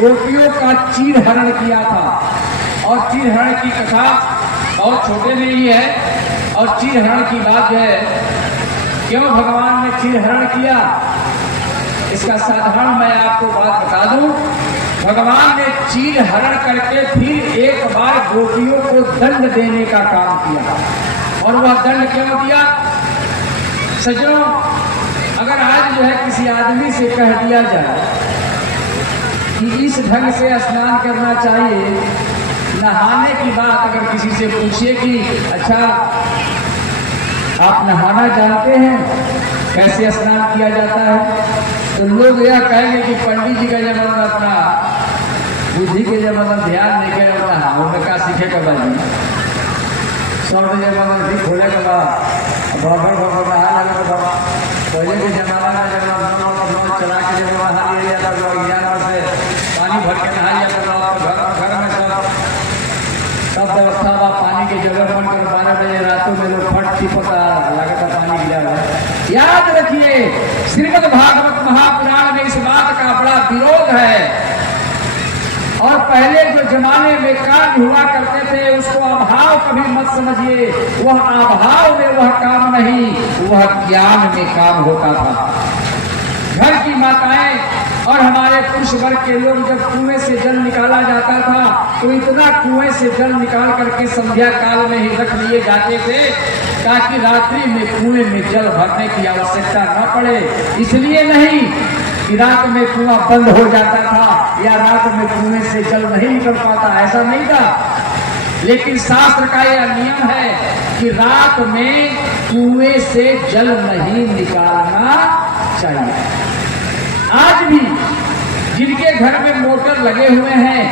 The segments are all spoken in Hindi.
गोपियों का चीर हरण किया था। और चीर हरण की कथा बहुत छोटे में ही है। और चीर हरण की बात है, क्यों भगवान ने चीर हरण किया, इसका साधारण मैं आपको बात बता दूं। भगवान ने चीर हरण करके फिर एक बार गोपियों को दंड देने का काम किया। और वह दंड क्यों दिया? सज्जनों, अगर आज जो है किसी आदमी से कह दिया जाए कि इस ढंग से स्नान करना चाहिए, नहाने की बात अगर किसी से पूछिए कि अच्छा आप नहाना जानते हैं, कैसे स्नान किया जाता है, तो लोग यह कहेंगे कि पंडित जी का जब अपना बुद्धि के जब ध्यान नहीं करेगा, उनका सीखे का बाजी सब जब खोले के बाद पहले के जमाना में जब चला के जब नहा लिया जाता तो ज्ञान से पानी भर के नहा लिया जाता। घर में सब व्यवस्था हुआ, पानी की जगह बनकर 12 बजे रातों में लोग फट चिपका लगातार पानी गिरा हुआ है। याद रखिए, श्रीमद् भागवत महापुराण में इस बात का बड़ा विरोध है। और पहले जो जमाने में काम हुआ करते थे उसको अभाव कभी मत समझिए। वह अभाव में वह काम नहीं, वह ज्ञान में काम होता था। घर की माताएं और हमारे पुरुष वर्ग के लोग जब कुएं से जल निकाला जाता था तो इतना कुएं से जल निकाल करके संध्या काल में ही रख लिए जाते थे ताकि रात्रि में कुएं में जल भरने की आवश्यकता न पड़े। इसलिए नहीं कि रात में कुआं बंद हो जाता था या रात में कुएं से जल नहीं निकल पाता, ऐसा नहीं था। लेकिन शास्त्र का यह नियम है कि रात में कुएं से जल नहीं निकालना चाहिए। आज भी जिनके घर में मोटर लगे हुए हैं,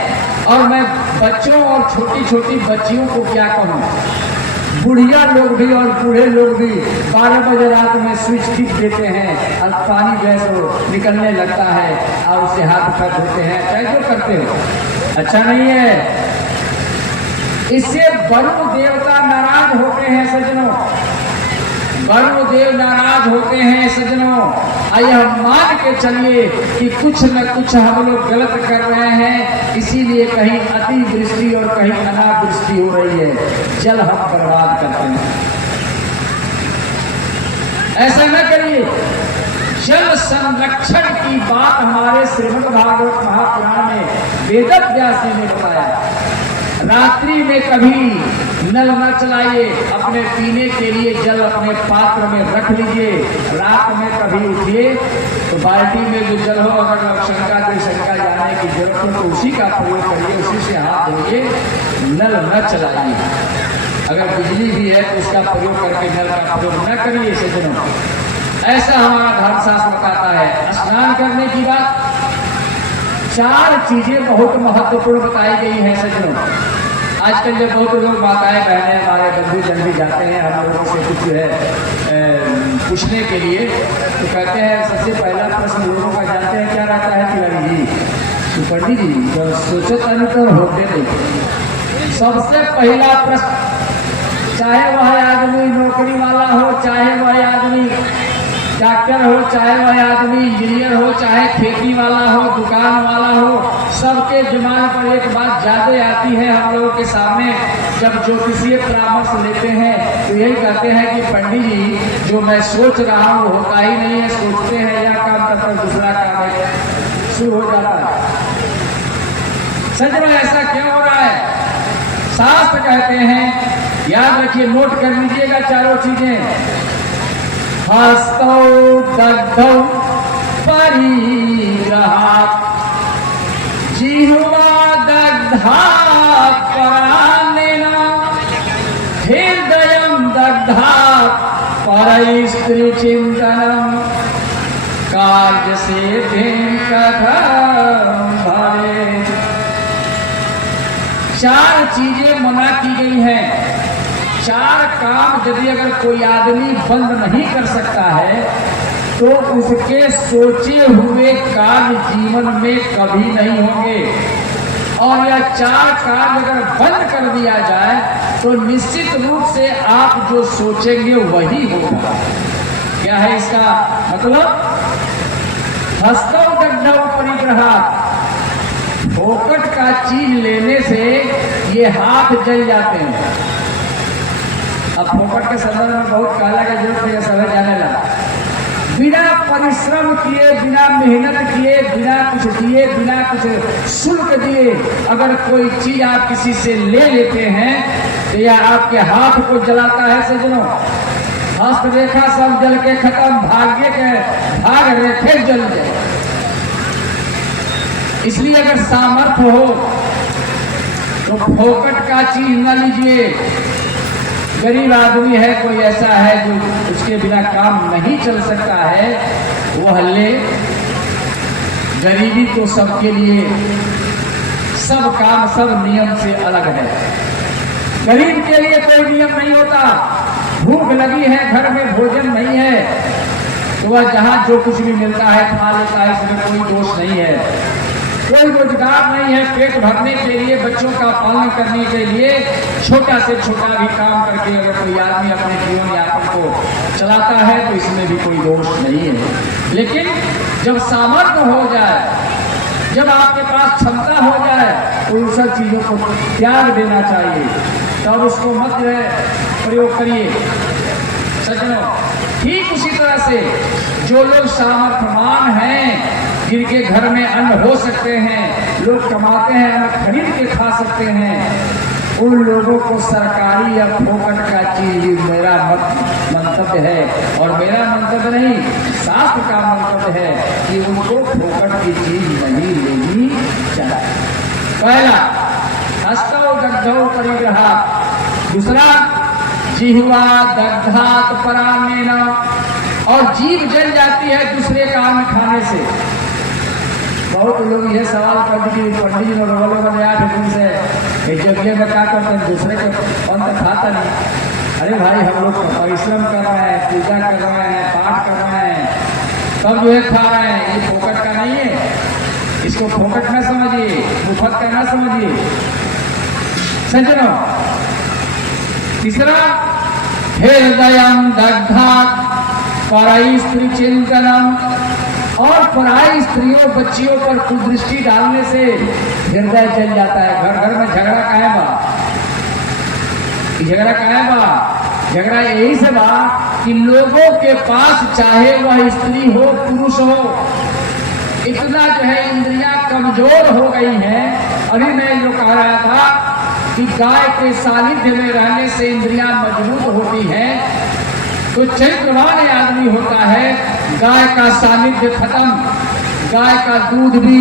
और मैं बच्चों और छोटी छोटी बच्चियों को क्या कहूँ, बुढ़िया लोग भी और बूढ़े लोग भी 12 बजे रात में स्विच टिप देते हैं और पानी जो है तो निकलने लगता है और उससे हाथ पैर धोते हैं। कैसे करते हो? अच्छा नहीं है। इससे वरुण देवता नाराज होते हैं सज्जनों, वरुण देव नाराज होते हैं सज्जनों। आइए हम मान के चलिए कि कुछ न कुछ हम लोग गलत कर रहे हैं, इसीलिए कहीं अतिवृष्टि और कहीं अनावृष्टि हो रही है, जल हम बर्बाद करते हैं। ऐसा न करिए। जल संरक्षण की बात हमारे श्रीमद् भागवत महापुराण में वेद व्यास जी ने बताया। रात्रि में कभी नल न चलाइए, अपने पीने के लिए जल अपने पात्र में रख लीजिए। रात में कभी उठिए तो बाल्टी में जो जल हो, अगर शंका जाने की जरूरत हो तो उसी का प्रयोग करिए, उसी से हाथ धोइए, नल न चलाइए। अगर बिजली भी है तो उसका प्रयोग करके नल का प्रयोग न करिए सज्जनों। ऐसा हमारा धर्मशास्त्र बताता है। स्नान करने की बात 4 चीजें बहुत महत्वपूर्ण बताई गई हैं सज्जनों। आजकल जब बहुत लोग माताएं बहनें हमारे बंधु जन भी जाते हैं हम लोगों से कुछ जो है पूछने के लिए, तो कहते हैं सबसे पहला प्रश्न लोगों का जानते हैं क्या रहता है तिवारी जी? तो पंडित जी तो सोचो तन तो होते नहीं। सबसे पहला प्रश्न, चाहे वह आदमी नौकरी वाला हो, चाहे वह आदमी डॉक्टर हो, चाहे वह आदमी इंजीनियर हो, चाहे खेती वाला हो, दुकान वाला हो, सबके जुबान पर एक बात ज्यादा आती है हम लोगों के सामने। जब ज्योतिषीय परामर्श लेते हैं तो यही कहते हैं कि पंडित जी जो मैं सोच रहा हूँ होता ही नहीं है, सोचते हैं या काम करते दूसरा काम है, शुरू हो जाता है। सच में ऐसा क्यों हो रहा है? शास्त्र कहते हैं, याद रखिए, नोट कर लीजिएगा चारों चीजें। हस्तौ दग्धौ परिग्रहात्, जिह्वा दग्धा परानेन, हृदयं दग्धा परस्त्री चिंतनम, कार्य सिद्धिं कथं भवेत्। 4 चीजें मना की गई हैं। 4 काम यदि अगर कोई आदमी बंद नहीं कर सकता है तो उसके सोचे हुए काम जीवन में कभी नहीं होंगे। और यह 4 काम अगर बंद कर दिया जाए तो निश्चित रूप से आप जो सोचेंगे वही होगा। क्या है इसका मतलब? हस्तौ दग्धौ परिग्रहात्, फोकट का चीज लेने से ये हाथ जल जाते हैं। अब फोकट के संदर्भ में बहुत काला का जरूरत है, सब जाने लगा। बिना परिश्रम किए, बिना मेहनत किए, बिना कुछ दिए, बिना कुछ शुल्क दिए अगर कोई चीज आप किसी से ले लेते हैं तो यह आपके हाथ को जलाता है। सज्जनों, हस्तरेखा सब जल के खत्म, भाग्य के भाग रेखे जल जाए। इसलिए अगर सामर्थ्य हो तो फोकट का चीज न लीजिए। गरीब आदमी है, कोई ऐसा है जो उसके बिना काम नहीं चल सकता है, वह ले। गरीबी तो सबके लिए, सब काम सब नियम से अलग है। गरीब के लिए कोई नियम नहीं होता। भूख लगी है, घर में भोजन नहीं है तो वह जहां जो कुछ भी मिलता है खा लेता है, इसमें कोई दोष नहीं है। कोई रोजगार नहीं है, पेट भरने के लिए, बच्चों का पालन करने के लिए छोटा से छोटा भी काम करके अगर कोई आदमी अपने जीवन यापन को चलाता है तो इसमें भी कोई दोष नहीं है। लेकिन जब सामर्थ्य हो जाए, जब आपके पास क्षमता हो जाए तो उन सब चीजों को त्याग देना चाहिए, तब उसको मत प्रयोग करिए। सज्जनों, ठीक उसी तरह से जो लोग सामर्थ्यवान हैं, जिनके घर में अन्न हो सकते हैं, लोग कमाते हैं, अन्न खरीद के खा सकते हैं, उन लोगों को सरकारी या फोकट का चीज मेरा मंतव्य है, और मेरा मंतव्य नहीं, शास्त्र का मंतव्य है कि उनको फोकट की चीज नहीं लेनी चाहिए। पहला, हस्तौ दग्धौ परिग्रहा। दूसरा, जिह्वा दग्धात् परान्नेन, और जीभ जल जाती है दूसरे का अन्न खाने से। बहुत लोग ये सवाल करते कि पंडित जी लोग बनाया दिन से यज्ञ में क्या करते हैं, दूसरे के अन्न खाता नहीं। अरे भाई, हम लोग परिश्रम कर रहे हैं, पूजा कर रहे हैं, पाठ कर रहे हैं, तब जो है खा रहे हैं। ये फोकट का नहीं है, इसको फोकट न समझिए, मुफ्त का न समझिए। सज्जनों, तीसरा, हृदयं दग्धात् पराई स्त्री चिंतनम, और पराई स्त्रियों बच्चियों पर कुदृष्टि डालने से हृदय जल जाता है। घर घर में झगड़ा काहे बा? झगड़ा काहे बा? झगड़ा यही से बा कि लोगों के पास चाहे वह स्त्री हो पुरुष हो, इतना जो है इंद्रियां कमजोर हो गई हैं। अभी मैं जो कह रहा था कि गाय के सानिध्य में रहने से इंद्रियां मजबूत होती हैं। तो चरित्रवान आदमी होता है, गाय का सानिध्य खत्म, गाय का दूध भी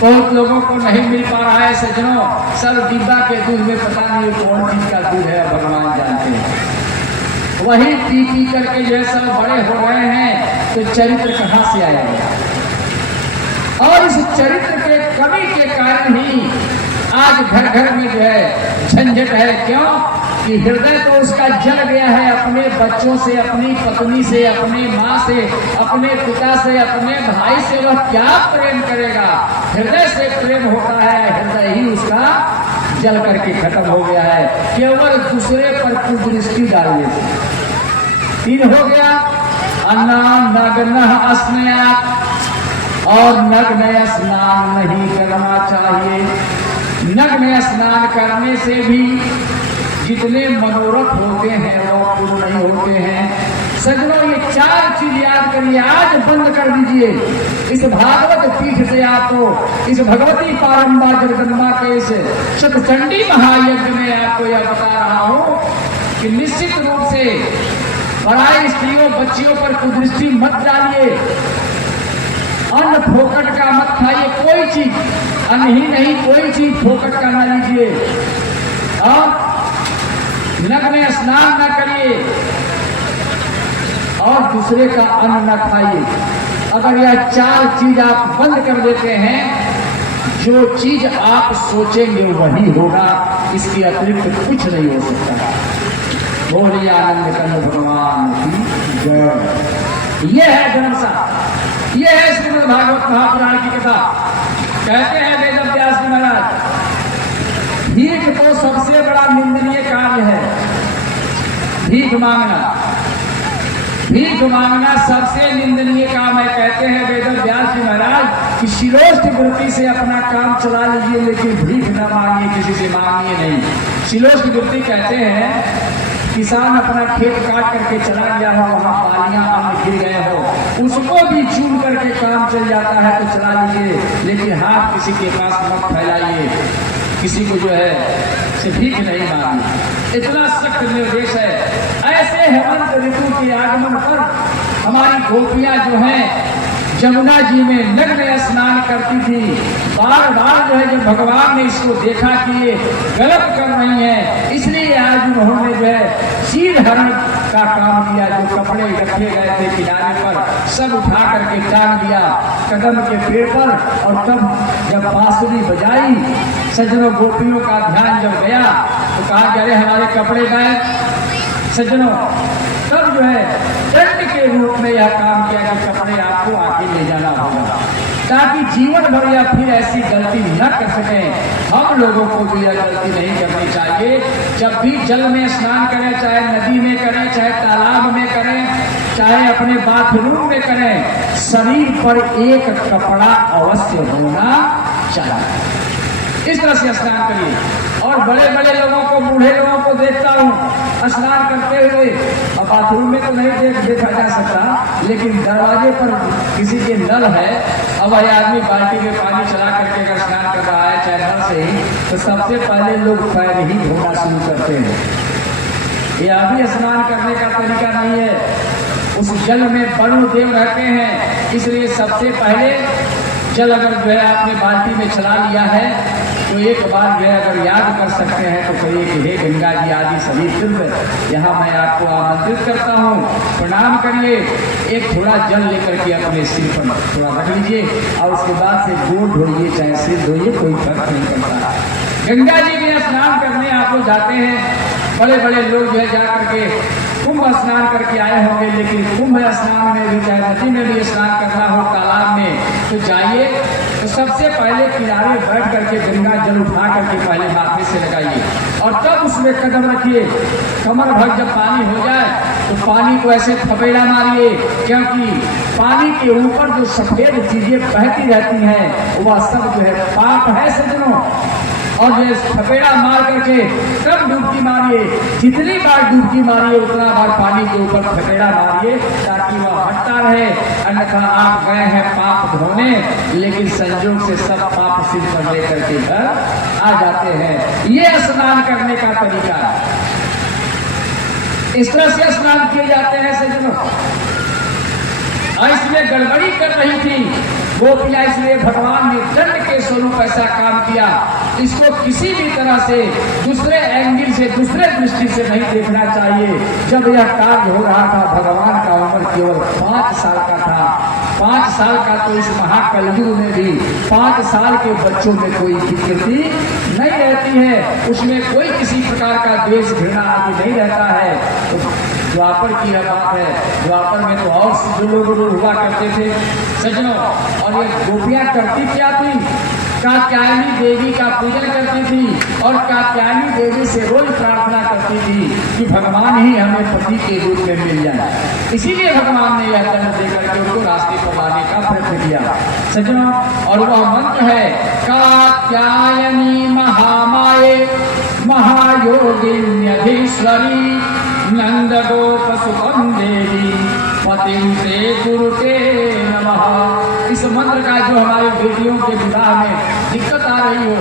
बहुत लोगों को नहीं मिल पा रहा है। सज्जनों, सब डिब्बा के दूध में पता नहीं कौन चीज का दूध है, भगवान जानते हैं। वही पी पी करके जो है सब बड़े हो रहे हैं, तो चरित्र कहाँ से आएगा? और इस चरित्र के कमी के कारण ही आज घर घर में जो है झंझट है। क्यों? कि हृदय तो उसका जल गया है अपने बच्चों से, अपनी पत्नी से, अपने माँ से, अपने पिता से, अपने भाई से। वह क्या प्रेम करेगा? हृदय से प्रेम होता है, हृदय ही उसका जल करके खत्म हो गया है, केवल दूसरे पर कुदृष्टि डालने से। तीन हो गया, अन्ना नग्न स्नात, और नग्न स्नान नहीं करना चाहिए। नग्न स्नान करने से भी जितने मनोरथ होते हैं वो पूर्ण नहीं होते हैं। सज्जनों, ये चार चीज याद करिए, आज बंद कर दीजिए। इस भागवत पीठ से आपको, इस भगवती पारंबा जगदम्बा के इस शतचंडी महायज्ञ में आपको यह बता रहा हूं कि निश्चित रूप से पराई स्त्रियों बच्चियों पर कुदृष्टि मत डालिए। अन्न फोकट का मत खाइए, कोई चीज, अन्न ही नहीं कोई चीज फोकट का ना लीजिए। और नग्न स्नान न करिए, और दूसरे का अन्न न खाइए। अगर यह चार चीज आप बंद कर देते हैं, जो चीज आप सोचेंगे वही होगा, इसके अतिरिक्त कुछ नहीं हो सकता। बोलिए आनंद कंद भगवान की जय। ये है जनसा, ये है श्रीमद् भागवत महापुराण की कथा। कहते हैं वेद व्यास जी महाराज, भीख तो सबसे बड़ा निंदनीय कार्य है, भीख मांगना। भीख मांगना सबसे निंदनीय काम है। कहते हैं वेद व्यास जी महाराज कि शिलोष्ट वृत्ति से अपना काम चला लीजिए, लेकिन भीख न मांगिए, किसी से मांगिए नहीं। शिलोष्ट वृत्ति कहते हैं किसान अपना खेत काट करके चला गया हो, वहां पालियां अन्न गिर गए हो, उसको भी चूम करके काम चल जाता है तो चला लीजिए, लेकिन हाथ किसी के पास मत फैलाइए, किसी को जो है से भीख नहीं मांगी। इतना सख्त निर्देश है। ऐसे हेमंत ऋतु के आगमन पर हमारी गोपियां जो हैं जमुना जी में नग्न स्नान करती थी। बार बार जो है जब भगवान ने इसको देखा कि ये गलत कर रही है, इसलिए आज उन्होंने जो है शील हरण का काम किया। जो कपड़े रखे गए थे किनारे पर सब उठा करके टांग दिया कदम के पेड़ पर, और तब जब बांसुरी बजाई, सज्जनों गोपियों का ध्यान जब गया तो कहा कि अरे हमारे कपड़े गए। सज्जनों तब जो है दंड के रूप में यह काम किया कि कपड़े आपको आगे ले जाना होगा, ताकि जीवन भर या फिर ऐसी गलती न कर सके। हम लोगों को भी यह गलती नहीं करनी चाहिए। जब भी जल में स्नान करें, चाहे नदी में करें, चाहे तालाब में करें, चाहे अपने बाथरूम में करें, शरीर पर एक कपड़ा अवश्य होना चाहिए। इस तरह से स्नान करिए। और बड़े बड़े लोगों को, बूढ़े लोगों को देखता हूँ स्नान करते हुए, अब बाथरूम में तो नहीं देखा जा सकता, लेकिन दरवाजे पर किसी के नल है, अब वह आदमी बाल्टी में पानी चला करके अगर स्नान कर रहा है चाहे नल से ही, तो सबसे पहले लोग पैर ही धोना शुरू करते हैं। ये अभी स्नान करने का तरीका नहीं है। उस जल में वरुण देव रहते हैं, इसलिए सबसे पहले जल अगर जो है आपने बाल्टी में चला लिया है तो एक बार जो है अगर याद कर सकते हैं तो कहिए कि हे गंगा जी आदि सभी तीर्थ, यहाँ मैं आपको आमंत्रित करता हूँ, प्रणाम करिए। एक थोड़ा जल लेकर के अपने सिर पर थोड़ा रख लीजिए और उसके बाद से गोड़ धोइए, चाहे सिर धोइए, कोई फर्क नहीं पड़ता। गंगा जी में स्नान करने आप लोग जाते हैं, बड़े बड़े लोग जो है जा करके कुंभ स्नान करके आए होंगे, लेकिन कुंभ स्नान में भी, चाहे नदी में भी स्नान करना हो, तालाब में, तो जाइए तो सबसे पहले किनारे बैठ करके गंगा जल उठा करके पहले माथे से लगाइए और तब उसमें कदम रखिए। कमर भर जब पानी हो जाए तो पानी को ऐसे थपेड़ा मारिए, क्योंकि पानी के ऊपर जो सफेद चीजें बहती रहती हैं वह सब जो है पाप है सज्जनों। और ये थपेड़ा मार करके तब डुबकी मारिए। जितनी बार डुबकी मारिए उतना बार पानी के ऊपर थपेड़ा मारिए, ताकि वह हटता रहे। अन्यथा आप गए हैं पाप धोने, लेकिन संयोग से सब पाप सिर पर लेकर के घर आ जाते हैं। ये स्नान करने का तरीका है। इस तरह से स्नान किए जाते हैं सज्जनों। इसमें गड़बड़ी कर रही थी गोपियां, इसलिए भगवान ने दंड के स्वरूप ऐसा काम किया। इसको किसी भी तरह से दूसरे एंगल से, दूसरे दृष्टि से नहीं देखना चाहिए। जब यह कार्य हो रहा था, भगवान का उम्र केवल 5 साल का था। 5 साल का तो इस महाकलयुग में भी 5 साल के बच्चों में कोई विकृति नहीं रहती है, उसमें कोई किसी प्रकार का द्वेष घृणा आदि नहीं रहता है। तो द्वापर की यह बात है। द्वापर में तो और जो लोग हुआ करते थे सज्जनों, और ये गोपियां करती क्या थी, कात्यायनी देवी का पूजन करती थी और कात्यायनी देवी से रोज प्रार्थना करती थी कि भगवान ही हमें पति के रूप में मिल जाए। इसीलिए भगवान ने यह दंड देकर के उनको रास्ते पर लाने का प्रयत्न किया सज्जनों। और वह मंत्र है कात्यायनी महामाये महायोगिन्यधीश्वरी नंद गोप सुखम देवी पतिम ते गुरुते नमः। इस मंत्र का जो हमारे बेटियों के विवाह में दिक्कत आ रही हो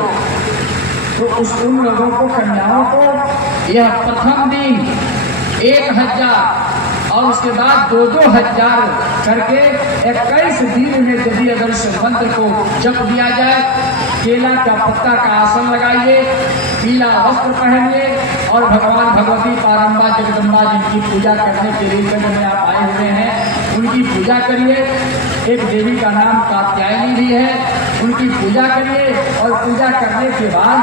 तो उन लोगों को, कन्याओं को यह प्रथम दिन 1000 और उसके बाद 2-2 करके 21 दिन में यदि अगर इस मंत्र को जप दिया जाए, केला का पत्ता का आसन लगाइए, पीला वस्त्र पहनिए और भगवान भगवती पारंबा जगदम्बा जिनकी पूजा करने के लिए में आप आए हुए हैं उनकी पूजा करिए। एक देवी का नाम कात्यायनी भी है, उनकी पूजा करिए और पूजा करने के बाद